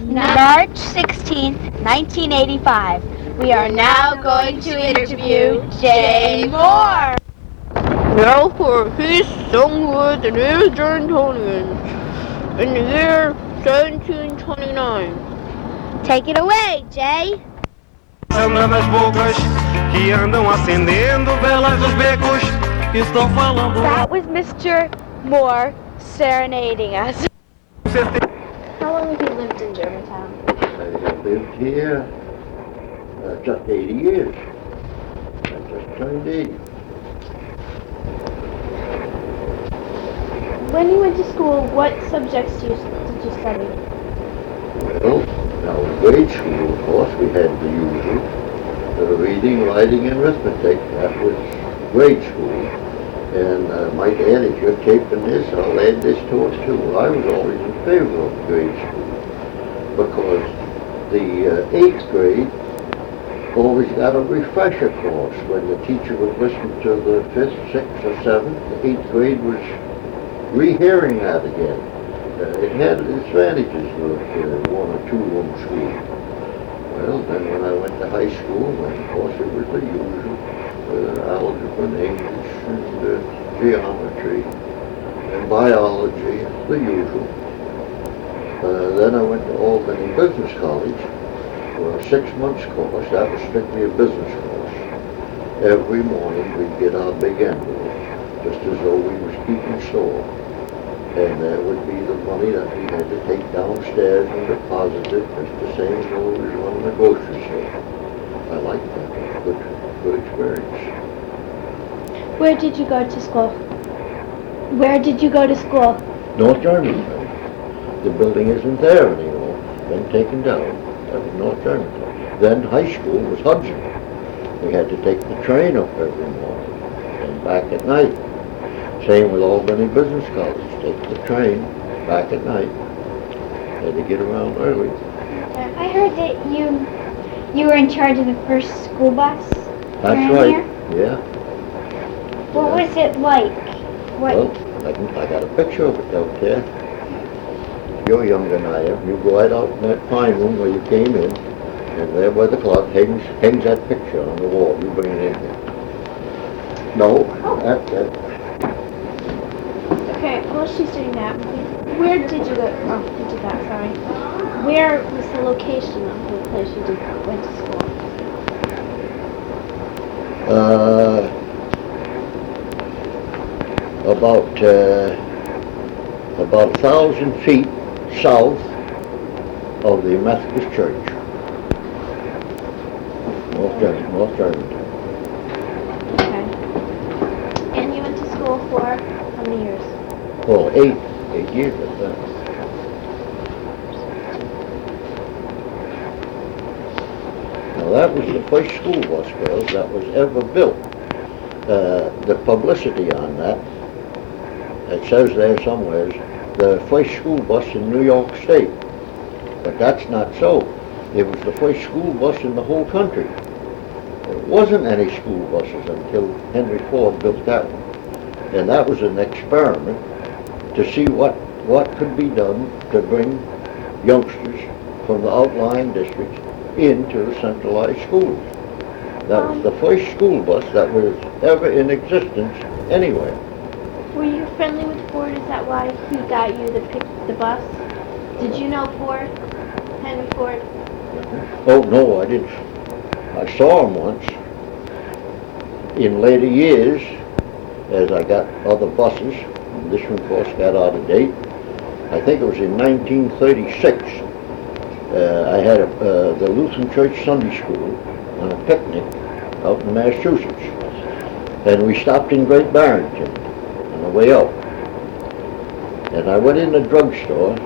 March 16th, 1985. We are now going to interview J. Moore. Now for a piece sung with the new Germantonians in the year 1729. Take it away, Jay. Das bocas que andam acendendo velas dos becos estão falando. That was Mr. Moore serenading us. How long have you lived in Germantown? I have lived here just 80 years. I just turned 80. When you went to school, what subjects did you study? Well, now in grade school, of course, we had the usual reading, writing, and arithmetic. That was grade school. And might add, if you're taping this, I'll add this to it too. I was always in favor of grade school because the 8th grade always got a refresher course when the teacher would listen to the 5th, 6th, or 7th. The 8th grade was rehearing that again. It had its advantages with 1 or 2 room school. Well, then when I went to high school, then of course it was the usual algebra and English and geometry and biology, the usual. Then I went to Albany Business College for a 6-month course. That was strictly a business course. Every morning we'd get our big envelope, just as though we was keeping store. And that would be the money that we had to take downstairs and deposit it, just the same as though we was running a grocery store. I liked that. It was a good experience. Where did you go to school? Where did you go to school? North Germantown. The building isn't there anymore. It's been taken down. That was North Germantown. Then high school was Hudson. We had to take the train up every morning and back at night. Same with Albany Business College. Take the train back at night. Had to get around early. I heard that you were in charge of the first school bus. That's right. Yeah. What was it like? Well, I got a picture of it out there. You're younger than I am. You go right out in that fine room where you came in, and there by the clock hangs that picture on the wall. You bring it in here. No, that. Okay, while she's doing that, where did you go? Oh, you did that, sorry. Where was the location of the place you went to school? About 1,000 feet south of the Methodist Church. North Germantown. Okay. And you went to school for how many years? Oh, 8 years at that. Now that was the first school bus, girls, that was ever built. The publicity on that, it says there somewhere, the first school bus in New York State. But that's not so. It was the first school bus in the whole country. There wasn't any school buses until Henry Ford built that one. And that was an experiment to see what could be done to bring youngsters from the outlying districts into the centralized schools. That was the first school bus that was ever in existence anywhere. Were you friendly with Ford? Is that why he got you to pick the bus? Did you know Ford? Henry Ford? Oh, no, I didn't. I saw him once. In later years, as I got other buses, this one, of course, got out of date. I think it was in 1936. I had the Lutheran Church Sunday School on a picnic out in Massachusetts. And we stopped in Great Barrington on the way out. And I went in the drugstore,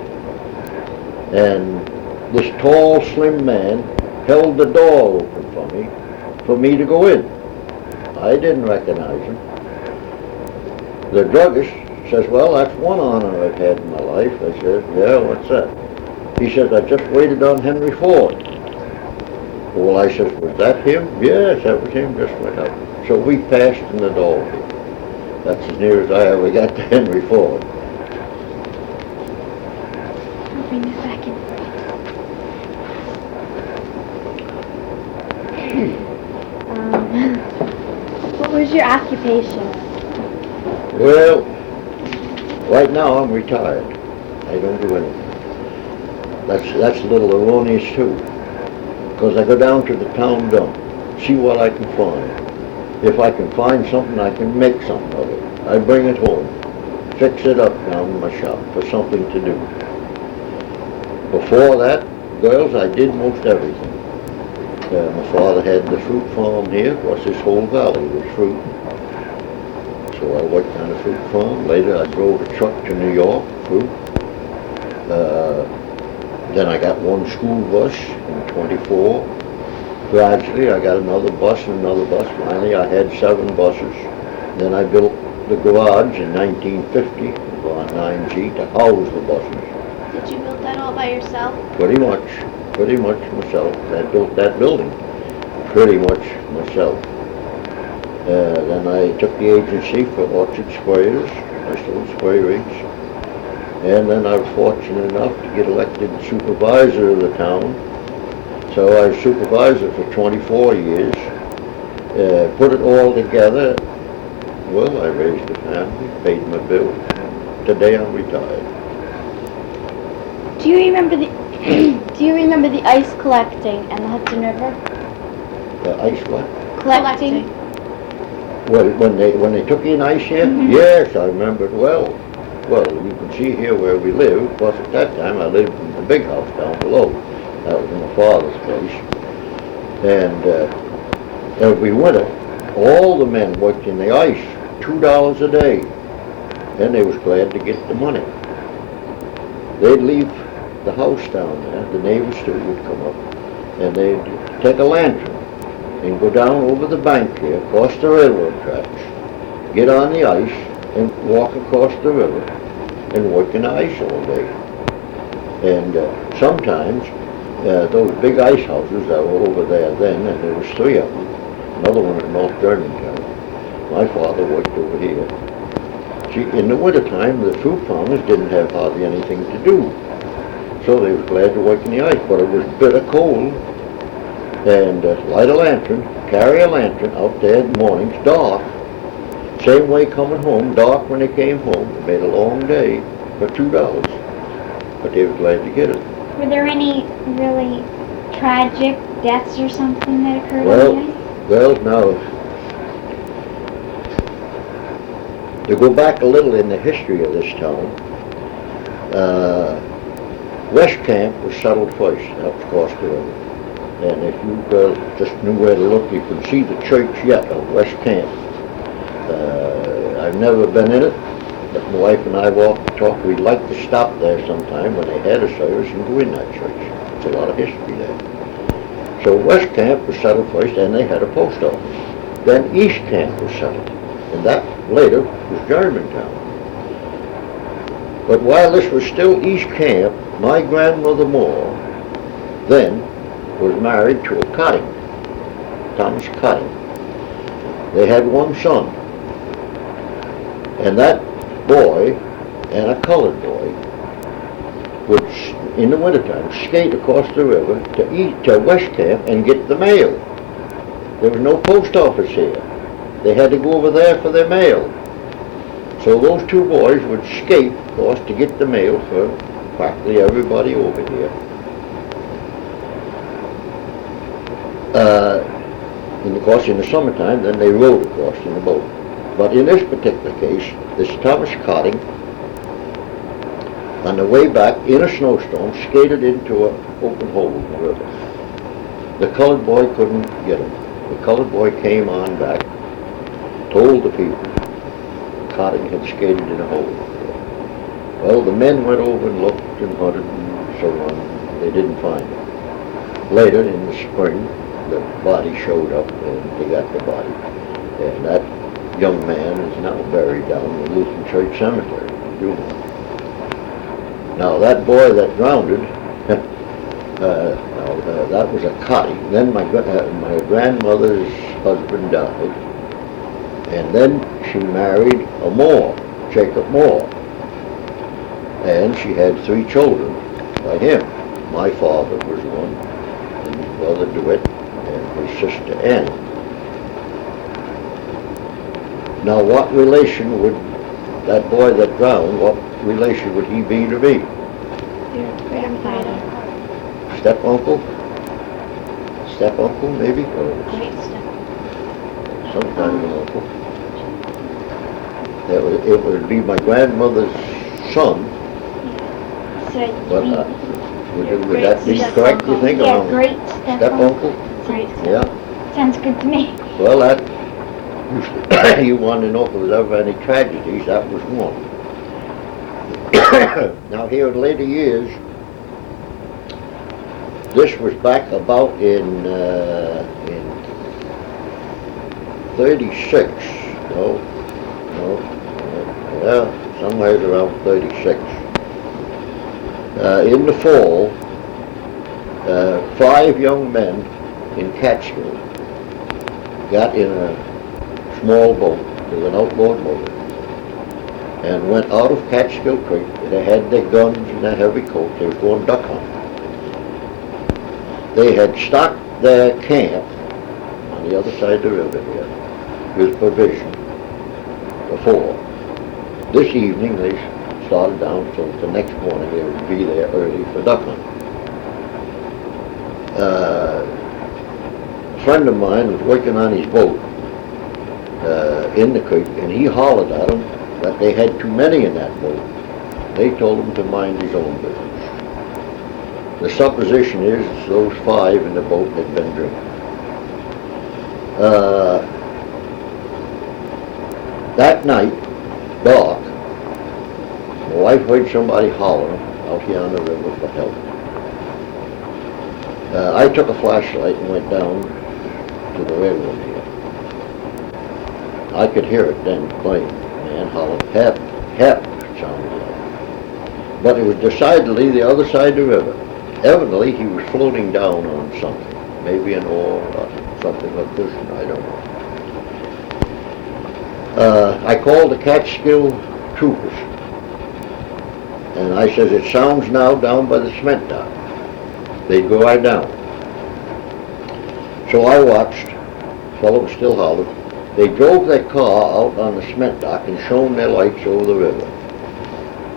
and this tall, slim man held the door open for me to go in. I didn't recognize him. The druggist says, well, that's one honor I've had in my life. I said, yeah, what's that? He says, I just waited on Henry Ford. Well, I said, was that him? Yes, that was him, just went up. So we passed in the door. That's as near as I ever got to Henry Ford. I'll bring this back in. your occupation? Well, right now I'm retired. I don't do anything. That's a little erroneous too, because I go down to the town dump, see what I can find. If I can find something, I can make something of it. I bring it home, fix it up down in my shop for something to do. Before that, girls, I did most everything. My father had the fruit farm here. Of course, this whole valley was fruit. So I worked on the fruit farm. Later, I drove a truck to New York, fruit. Then I got one school bus in 24. Gradually, I got another bus and another bus. Finally, I had 7 buses. Then I built the garage in 1950 on 9G to house the buses. Did you build that all by yourself? Pretty much myself. I built that building pretty much myself. Then I took the agency for orchard sprayers. I sold spray rigs. And then I was fortunate enough to get elected supervisor of the town. So I was supervisor for 24 years. Put it all together. Well, I raised a family, paid my bills. Today I'm retired. Do you remember the ice collecting and the Hudson River? The ice what? Collecting. Well, when they took in ice here? Mhm. Yes, I remember it well. Well, you can see here where we live. Of course, at that time I lived in the big house down below. That was my father's place. And every winter, all the men worked in the ice, $2 a day. And they was glad to get the money. They'd leave the house down there. The neighbors too would come up, and they'd take a lantern and go down over the bank here, across the railroad tracks, get on the ice, and walk across the river and work in the ice all day. And sometimes those big ice houses that were over there then, and there was 3 of them, another one at North Germantown. My father worked over here. See, in the wintertime, the fruit farmers didn't have hardly anything to do. So they were glad to work in the ice, but it was bitter cold. And light a lantern, carry a lantern out there in the mornings, dark. Same way coming home, dark when they came home. It made a long day for $2. But they were glad to get it. Were there any really tragic deaths or something that occurred Well, on the ice? well, now, to go back a little in the history of this town, West Camp was settled first, up across the river. And if you just knew where to look, you could see the church yet of West Camp. I've never been in it, but my wife and I have often talked. We'd like to stop there sometime when they had a service and go in that church. It's a lot of history there. So West Camp was settled first, and they had a post office. Then East Camp was settled, and that later was Germantown. But while this was still East Camp, my grandmother Moore then was married to a Cotting, Thomas Cotting. They had one son, and that boy and a colored boy would, in the wintertime, skate across the river to West Camp and get the mail. There was no post office here. They had to go over there for their mail. So those 2 boys would skate, of course, to get the mail for practically everybody over here. And of course, in the summertime, then they rode across in the boat. But in this particular case, this Thomas Cotting, on the way back in a snowstorm, skated into an open hole in the river. The colored boy couldn't get him. The colored boy came on back, told the people Cotting had skated in a hole. Well, the men went over and looked and hunted and so on. They didn't find him. Later, in the spring, the body showed up and they got the body. And that young man is now buried down in the Lutheran Church Cemetery in Juneau. Now, that boy that drowned, that was a Cotting. Then my grandmother's husband died. And then she married a Moore, Jacob Moore. And she had 3 children by him. My father was one, and his brother DeWitt, and his sister Annie. Now, what relation would that boy that drowned, what relation would he be to me? Your grandfather. Step-uncle? Step-uncle, maybe? Or Great stuff. some kind of an uncle. It would be my grandmother's son, So but you would that be correct, you think? yeah, or great Step-uncle? Great. Yeah. Sounds good to me. Well, that, you wanted to know if there was ever any tragedies, that was one. Now here in later years, this was back about in 36, yeah, somewhere around 36. In the fall, 5 young men in Catskill got in a small boat with an outboard motor and went out of Catskill Creek. They had their guns and their heavy coats. They was going duck hunting. They had stocked their camp on the other side of the river here with provision before. This evening they started down, so the next morning they would be there early for duck hunting. A friend of mine was working on his boat in the creek, and he hollered at them that they had too many in that boat. They told him to mind his own business. The supposition is those 5 in the boat had been drinking. That night, dark, my wife heard somebody hollering out here on the river for help. I took a flashlight and went down to the railroad here. I could hear it then plain. Man hollering, help, help, it sounded like. But it was decidedly the other side of the river. Evidently he was floating down on something, maybe an oar or something, a cushion, I don't know. I called the Catskill troopers, and I says, it sounds now down by the cement dock. They'd go right down. So I watched, the fellow was still hollering. They drove their car out on the cement dock and shone their lights over the river.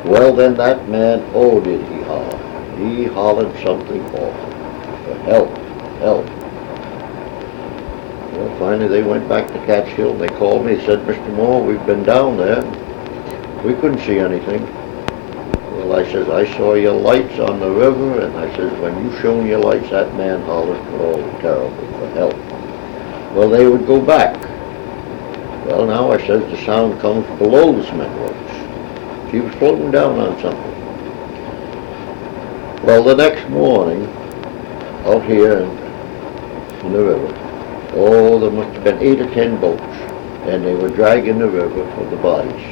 Well then that man, oh did he holler. He hollered something awful. For help, help. Well, finally they went back to Catskill and they called me and said, Mr. Moore, we've been down there. We couldn't see anything. Well, I says, I saw your lights on the river, and I says, when you shone your lights, that man hollered, oh, terrible, for help. Well, they would go back. Well, now I says, the sound comes below the cement works. She was floating down on something. Well, the next morning, out here in the river, oh, there must have been 8 or 10 boats, and they were dragging the river for the bodies.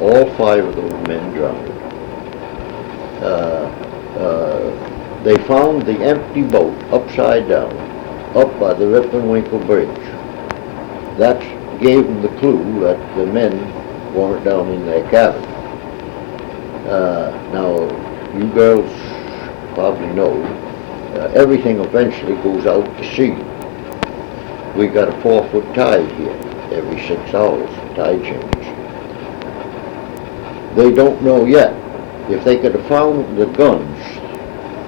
All 5 of those men drowned. They found the empty boat upside down, up by the Rip and Winkle Bridge. That gave them the clue that the men weren't down in their cabin. Now, you girls probably know, everything eventually goes out to sea. We got a 4-foot tide here every 6 hours, tide changes. They don't know yet. If they could have found the guns,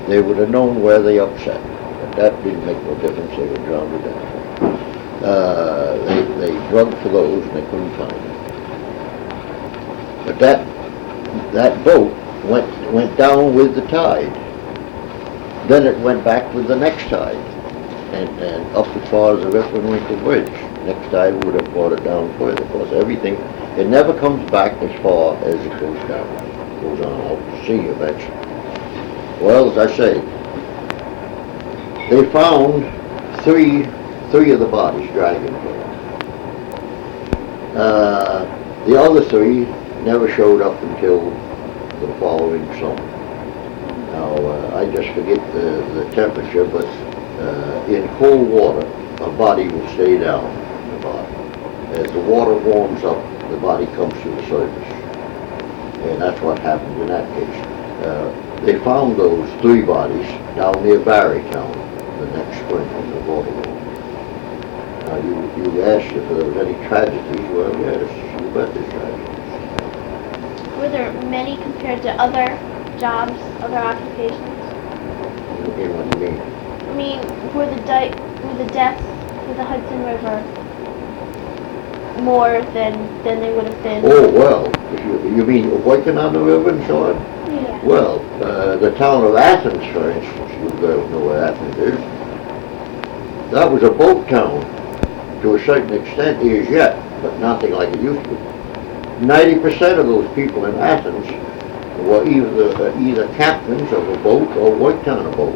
they would have known where they upset. But that didn't make no difference, they were drowned to death. They drug for those and they couldn't find them. But that boat went down with the tide. Then it went back with the next tide and up as far as the Rip and Winkle Bridge. Next tide would have brought it down further, because everything, it never comes back as far as it goes down. It goes on out to sea eventually. Well, as I say, they found three of the bodies dragging here. The other 3 never showed up until the following summer. Now, I just forget the temperature, but in cold water, a body will stay down in the bottom. As the water warms up, the body comes to the surface. And that's what happened in that case. They found those 3 bodies down near Barrytown the next spring when the water warmed. Now, you asked if there was any tragedies. Well, yes, you bet there's tragedies. Were there many compared to other jobs, other occupations? You know what you mean? I mean, were the deaths in the Hudson River more than they would have been? Oh, well, you mean working on the river and so on? Yeah. Well, the town of Athens, for instance, you guys know where Athens is. That was a boat town to a certain extent, is yet, but nothing like it used to be. 90% of those people in Athens were either captains of a boat or worked on a boat.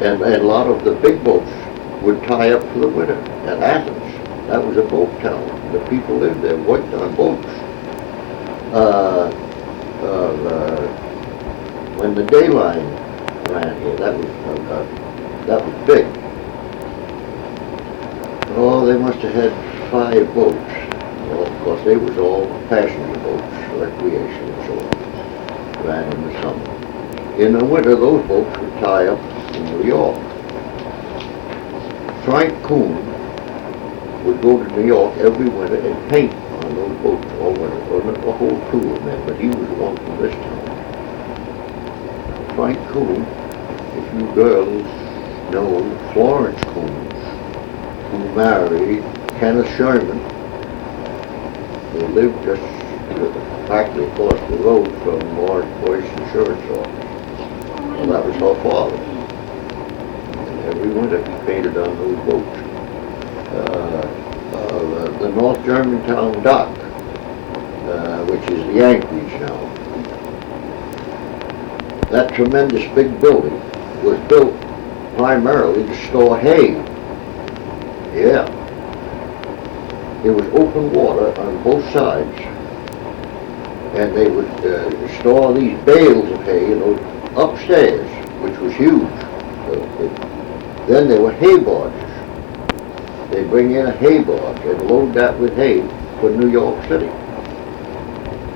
And a lot of the big boats would tie up for the winter at Athens. That was a boat town. The people lived there, worked on boats. When the Day Line ran here, that was big. Oh, they must have had 5 boats. Well, of course, they was all passenger boats, recreation and so on. Ran in the summer. In the winter, those boats would tie up in New York. Frank Coon would go to New York every winter and paint on those boats all winter. Wasn't a whole crew of men, but he was the one from this town. Frank Coon, if you girls know Florence Coons, who married Kenneth Sherman. They lived just practically across the road from Lawrence Boyce Insurance Office. Well, that was her father. And every winter he painted on those boats. The North Germantown dock, which is the Anchorage now. That tremendous big building was built primarily to store hay. Yeah. There was open water on both sides, and they would store these bales of hay, upstairs, which was huge. Then there were hay barges. They'd bring in a hay barge and load that with hay for New York City.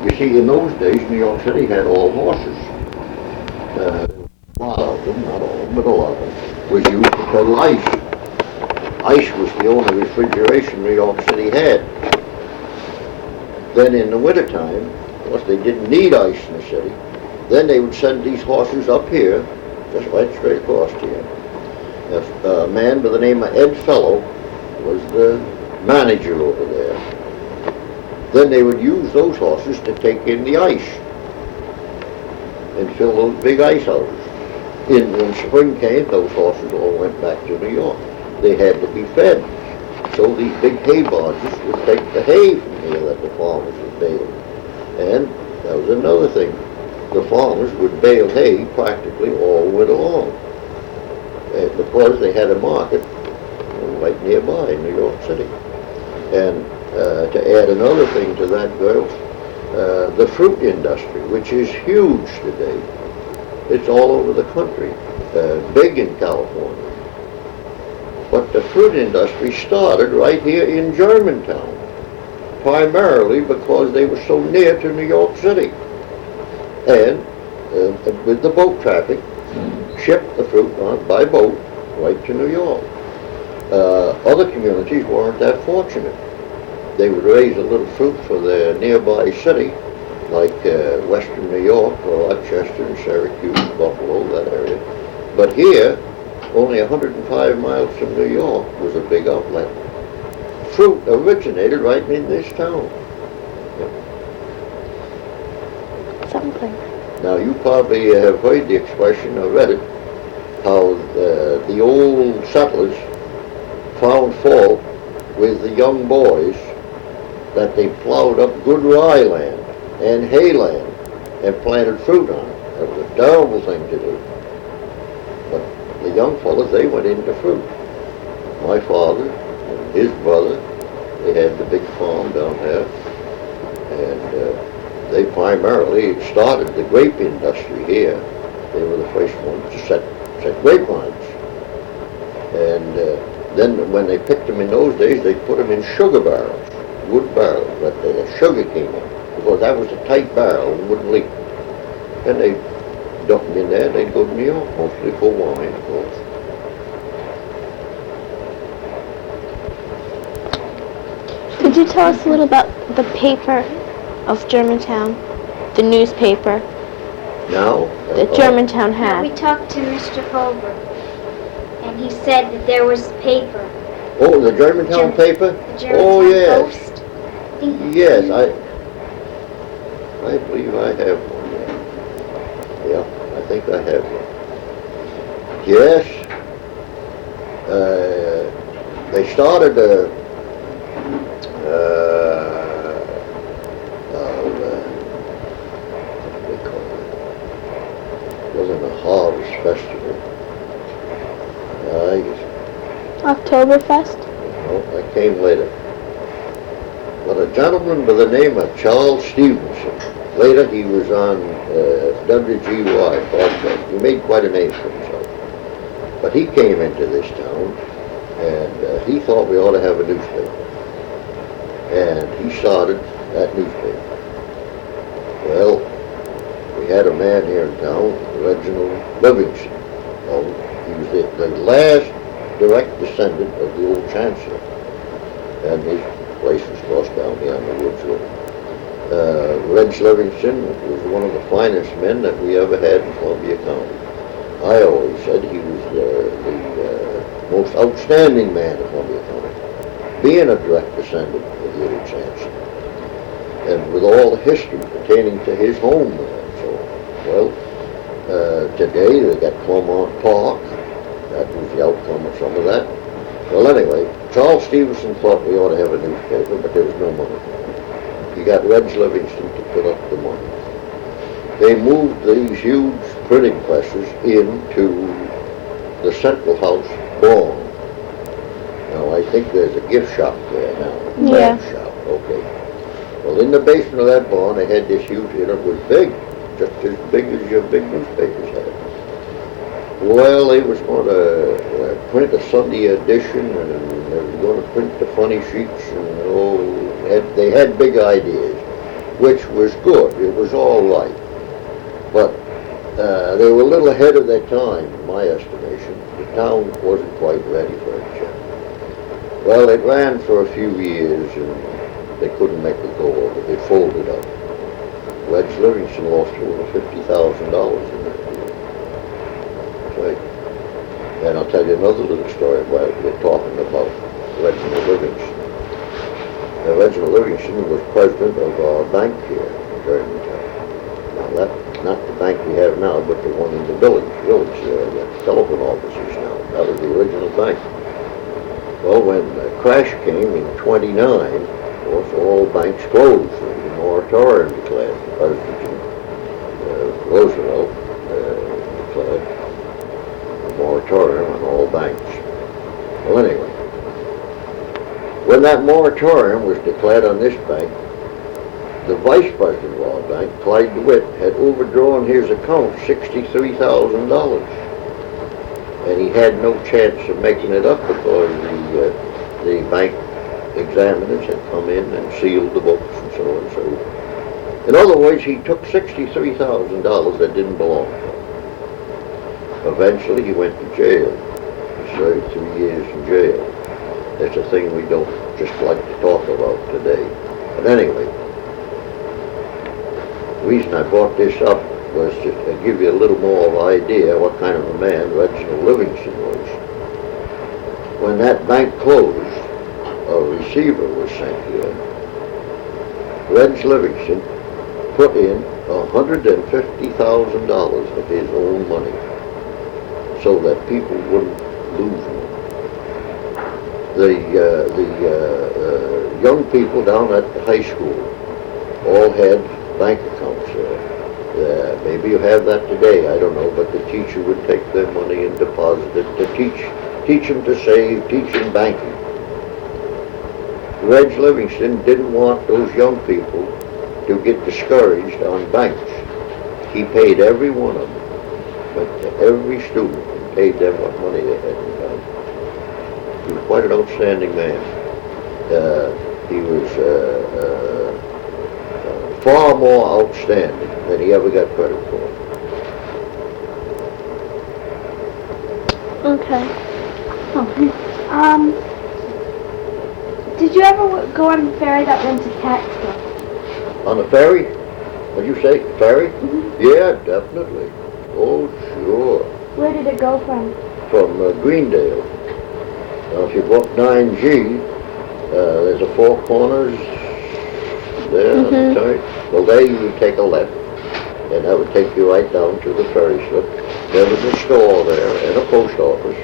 You see, in those days, New York City had all horses. A lot of them, not all, but a lot of them, was used to peddle ice. Ice was the only refrigeration New York City had. Then in the wintertime, of course they didn't need ice in the city, then they would send these horses up here, just right straight across here. A man by the name of Ed Fellow was the manager over there. Then they would use those horses to take in the ice and fill those big ice houses. When spring came, those horses all went back to New York. They had to be fed. So these big hay barges would take the hay from here that the farmers would bale. And that was another thing. The farmers would bale hay practically all winter long. Because they had a market right nearby in New York City. And to add another thing to that, girls, the fruit industry, which is huge today. It's all over the country, big in California. But the fruit industry started right here in Germantown, primarily because they were so near to New York City. And with the boat traffic, shipped the fruit on by boat right to New York. Other communities weren't that fortunate. They would raise a little fruit for their nearby city, like western New York, or Rochester, and Syracuse, Buffalo, that area. But here, only 105 miles from New York was a big outlet. Fruit originated right in this town. Something. Now you probably have heard the expression or read it, how the old settlers found fault with the young boys that they plowed up good rye land and hay land and planted fruit on it. That was a terrible thing to do. But the young fellas, they went into fruit. My father and his brother, they had the big farm down there, and they primarily started the grape industry here. They were the first ones to set grapevines. And then when they picked them in those days, they put them in sugar barrels, wood barrels, that the sugar came in, because that was a tight barrel and wouldn't leak. And they dumped them in there, and they'd go to New York, mostly for wine, of course. Could you tell us a little about the paper of Germantown, the newspaper Now? that Germantown Now, we had? talked to Mr. Holbrook, and he said that there was paper. Oh, the Germantown paper? The Germantown Oh, yes. Post. I think Yes, I believe I have one. Yeah, I think I have one. Yes. They started what do they call it? It wasn't a harvest festival. I guess, Oktoberfest? no, that came later. But a gentleman by the name of Charles Stevenson, later he was on WGY podcast. He made quite a name for himself. But he came into this town, and he thought we ought to have a newspaper. And he started that newspaper. Well, we had a man here in town, Reginald Livingston. Well, he was the last direct descendant of the old chancellor. And his place was crossed down here on the Woods Road. Reg Livingston was one of the finest men that we ever had in Columbia County. I always said he was the most outstanding man in Columbia County, being a direct descendant of the old chancellor, and with all the history pertaining to his home there. So, well, today they got Claremont Park. That was the outcome of some of that. Well, anyway, Charles Stevenson thought we ought to have a newspaper, but there was no money. He got Reg Livingston to put up the money. They moved these huge printing presses into the Central House barn. Now, I think there's a gift shop there now. Yeah. Lamp shop, okay. Well, in the basement of that barn, they had this huge, it was big, just as big as your big newspapers had. Well, they was going to print a Sunday edition, and they were going to print the funny sheets, and they had big ideas, which was good. It was all right. But they were a little ahead of their time, in my estimation. The town wasn't quite ready for it yet. Well, it ran for a few years, and they couldn't make it go over. They folded up. Reg Livingston lost over $50,000 in that deal. Right. And I'll tell you another little story while we're talking about Reginald Livingston. Now, Reginald Livingston was president of our bank here in Germantown. Now, that's not the bank we have now, but the one in the village here, the telephone offices now. That was the original bank. Well, when the crash came in '29, of course, all banks closed. The moratorium declared. President Roosevelt declared a moratorium on all banks. Well, anyway, when that moratorium was declared on this bank, the vice president of our bank, Clyde DeWitt, had overdrawn his account $63,000. And he had no chance of making it up because the bank examiners had come in and sealed the books and so on. So, in other words, he took $63,000 that didn't belong to him. Eventually, he went to jail. He served 3 years in jail. That's a thing we don't just like to talk about today. But anyway, the reason I brought this up was to give you a little more of an idea what kind of a man Reginald Livingston was. When that bank closed, a receiver was sent here. Reg Livingston put in $150,000 of his own money so that people wouldn't lose money. The young people down at the high school all had bank accounts there. Maybe you have that today, I don't know, but the teacher would take their money and deposit it to teach them to save, teach them banking. Reg Livingston didn't want those young people to get discouraged on banks. He paid every one of them, went to every student and paid them what money they had in the bank. He was quite an outstanding man. He was far more outstanding than he ever got credit for. Okay. Did you ever go on the ferry that went to Catskill? On the ferry? What'd you say, ferry? Mm-hmm. Yeah, definitely. Oh, sure. Where did it go from? From Greendale. Now, if you go up 9G, there's a Four Corners there on the turn. Well, there you would take a left, and that would take you right down to the ferry slip. There was a store there and a post office,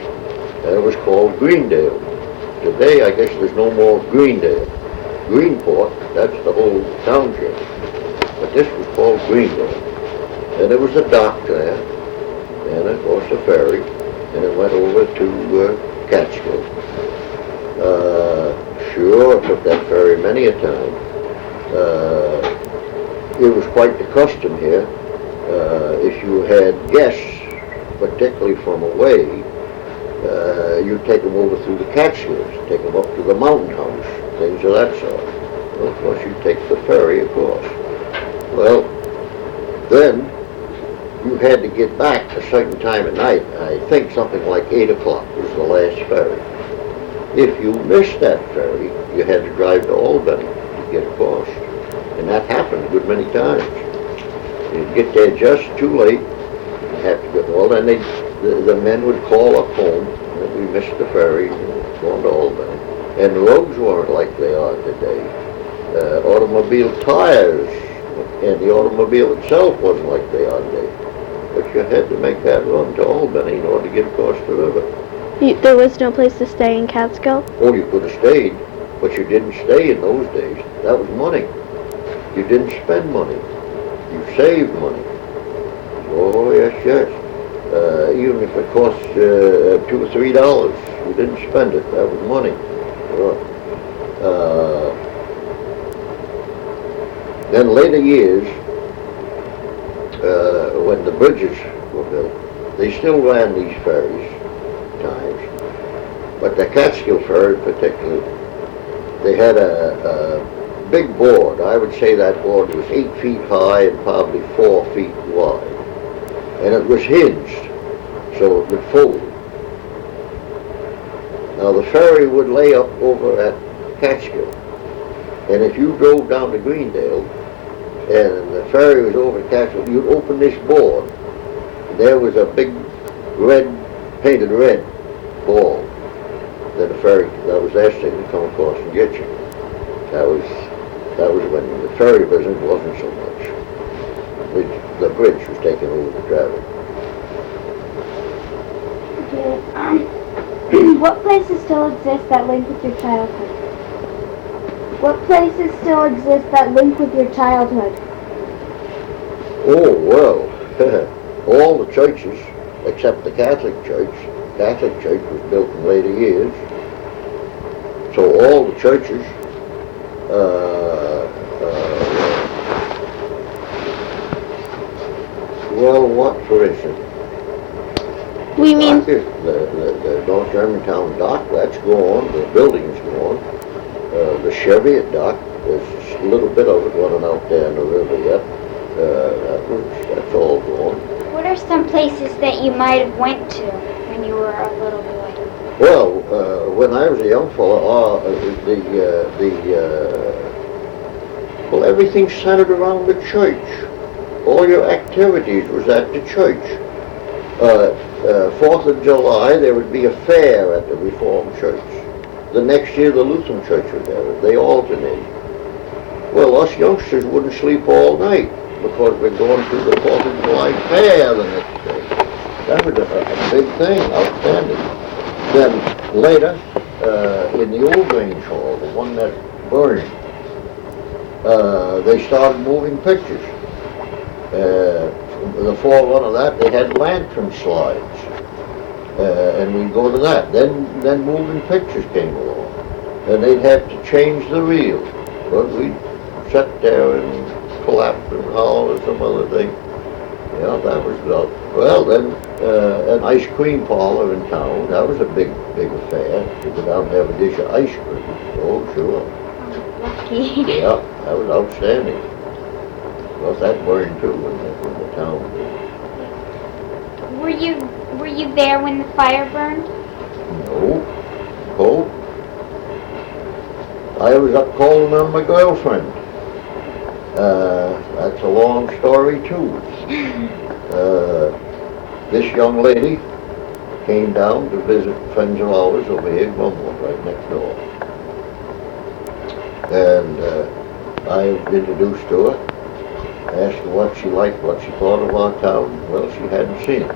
and it was called Greendale. Today, I guess there's no more Greendale. Greenport, that's the whole township. But this was called Greendale. And there was a dock there, and of course a ferry, and it went over to Catskill. Sure, took that ferry many a time. It was quite the custom here. If you had guests, particularly from away, you'd take them over through the Catskills, take them up to the mountain house, things of that sort. Well, of course, you'd take the ferry, of course. Well, then you had to get back a certain time at night. I think something like 8 o'clock was the last ferry. If you missed that ferry, you had to drive to Albany to get across. And that happened a good many times. You'd get there just too late, you have to go. Well, then the men would call up home, that we missed the ferry, going to Albany. And the roads weren't like they are today. Automobile tires, and the automobile itself wasn't like they are today. But you had to make that run to Albany in order to get across the river. There was no place to stay in Catskill? Oh, you could have stayed, but you didn't stay in those days. That was money. You didn't spend money. You saved money. Oh, yes, yes. Even if it cost $2 or $3, you didn't spend it. That was money. Then later years, when the bridges were built, they still ran these ferries times. But the Catskill ferry particularly, they had a big board. I would say that board was 8 feet high and probably 4 feet wide. And it was hinged, so it would fold. Now the ferry would lay up over at Catskill. And if you drove down to Greendale, and the ferry was over at Catskill, you'd open this board. And there was a big red, painted red ball. Then the ferry, that was their thing to come across and get you. That was when the ferry business wasn't so much. The bridge was taking over the traffic. Okay, what places still exist that link with your childhood? What places still exist that link with your childhood? Oh, well, all the churches, except the Catholic Church. The Catholic Church was built in later years. So all the churches, well, what, for instance? We mean... The North Germantown dock, that's gone, the building's gone. The Cheviot dock, there's a little bit of it running out there in the river yet. That's all gone. What are some places that you might have went to when you were a little boy? Well, when I was a young fellow, well, everything centered around the church. All your activities was at the church. 4th of July, there would be a fair at the Reformed Church. The next year, the Lutheran Church would have it. They alternated. Well, us youngsters wouldn't sleep all night because we're going to the 4th of July fair the next day. That was a big thing, outstanding. Then later, in the old Grange Hall, the one that burned, they started moving pictures. The forerunner of that, they had lantern slides, and we'd go to that. Then moving pictures came along, and they'd have to change the reel, but we'd sit there and clap and howl or some other thing. Yeah, that was about. Well, then an ice cream parlor in town. That was a big affair. To go down and have a dish of ice cream. Oh, sure. Lucky. Yeah, that was outstanding. Well, that burned too when the town did. Were you there when the fire burned? No. Cold? I was up calling on my girlfriend. That's a long story too. This young lady came down to visit friends of ours over here in Glenmore, right next door. And I introduced to her, asked her what she liked, what she thought of our town. Well, she hadn't seen it.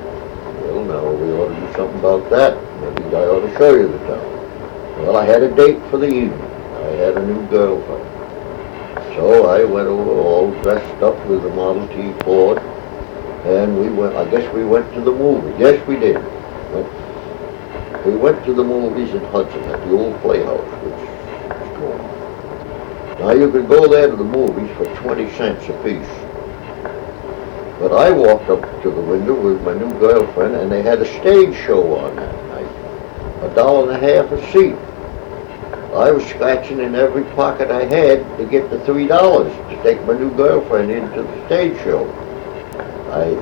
Well, now we ought to do something about that. Maybe I ought to show you the town. Well, I had a date for the evening. I had a new girlfriend. So I went over all dressed up with a Model T Ford, and we went, I guess we went to the movies. Yes, we did. We went to the movies in Hudson at the old Playhouse, which is gone. Now you could go there to the movies for 20 cents a piece. But I walked up to the window with my new girlfriend, and they had a stage show on that night. $1.50 a seat. I was scratching in every pocket I had to get the $3 to take my new girlfriend into the stage show. I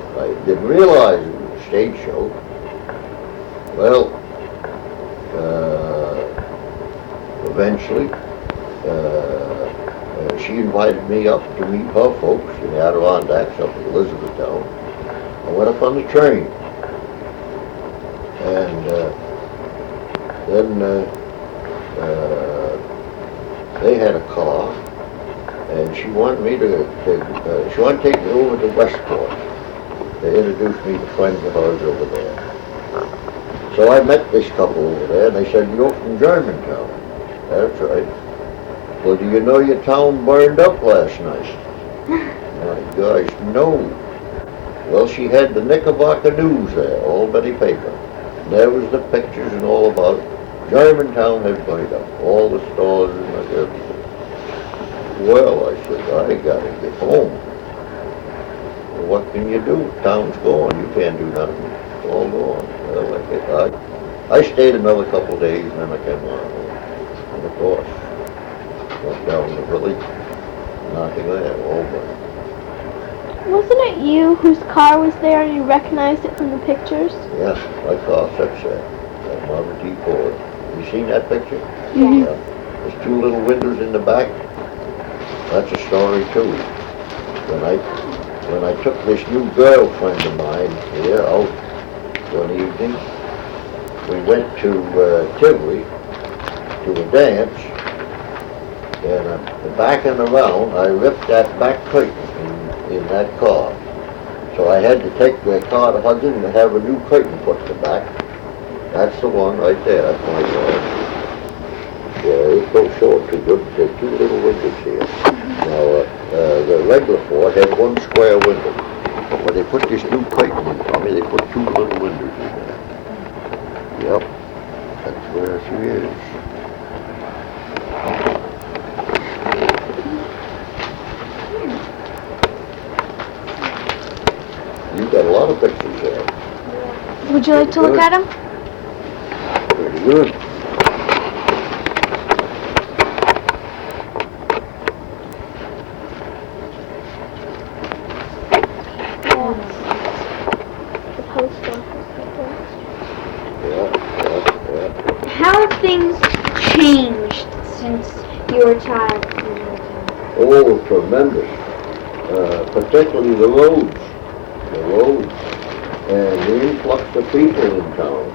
didn't realize it was a stage show. Well, eventually, she invited me up to meet her folks in the Adirondacks up in Elizabethtown. I went up on the train, and then they had a car, and she wanted me to take me over to Westport. They introduced me to friends of hers over there. So I met this couple over there, and they said, "You're from Germantown." That's right. "Well, do you know your town burned up last night?" My gosh, no. Well, she had the Knickerbocker News there, Albany paper. And there was the pictures and all about it. Germantown had burned up, all the stores and everything. Well, I said, I gotta get home. Well, what can you do? Town's gone. You can't do nothing. It's all gone. Well, I stayed another couple of days, and then I came on home. And of course, went down the village, nothing there, all burned. Wasn't it you whose car was there and you recognized it from the pictures? Yes, my car sits there. That Model T Ford. You seen that picture? Mm-hmm. Yeah. There's two little windows in the back. That's a story too. When I took this new girlfriend of mine here out one evening, we went to Tivoli to a dance, and backing around, I ripped that back curtain in that car. So I had to take the car to Hudson and have a new curtain put to the back. That's the one right there. That's my car. Yeah, it don't show it too good. There's two little windows here. Now, the regular Ford had one square window. But when they put this new curtain in for me, they put two little windows in there. Yep, that's where she is. You've got a lot of pictures there. Would you like to look at them? Pretty good. The post office. Yeah. How have things changed since you were a child? Oh, tremendous. Particularly the roads. And the influx of people in town.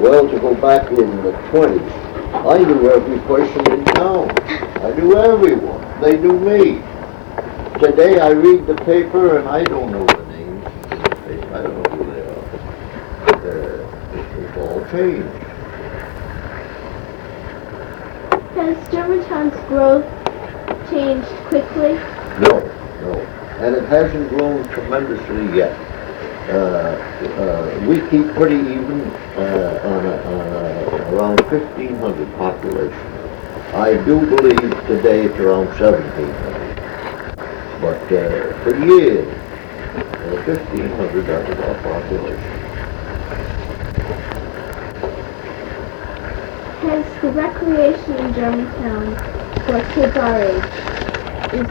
Well, to go back in the 20s, I knew every person in town. I knew everyone. They knew me. Today I read the paper and I don't know the names in the paper. I don't know who they are. It's all changed. Has Germantown's growth changed quickly? No. And it hasn't grown tremendously yet. We keep pretty even on around 1,500 population. I do believe today it's around 1,700. But for years, 1,500 that was our population. Has the recreation in Germantown for kids our age is